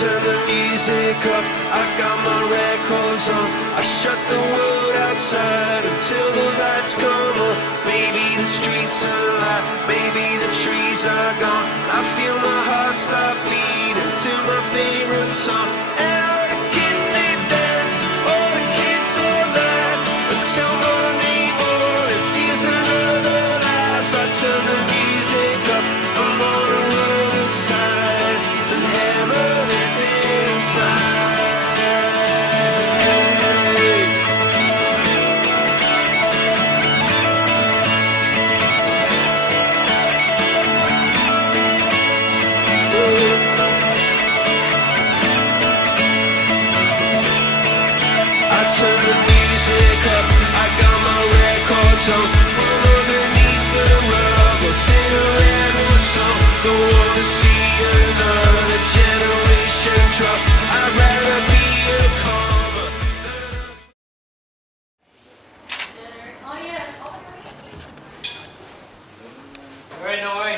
turn the music up, I got my records on. I shut the world outside until the lights come on. Maybe the streets are alive, maybe the trees are gone. I feel my heart start beating to my favorite song. And all the kids they dance, all the kids all laugh until Monday morning feels another life. I turn the music up, I'm on the other side, and heaven is inside. Turn the music up, I got my records on. From underneath the rug, I'll sing a rebel song. Don't wanna see another generation drop. I'd rather be a comma. Alright, no worries.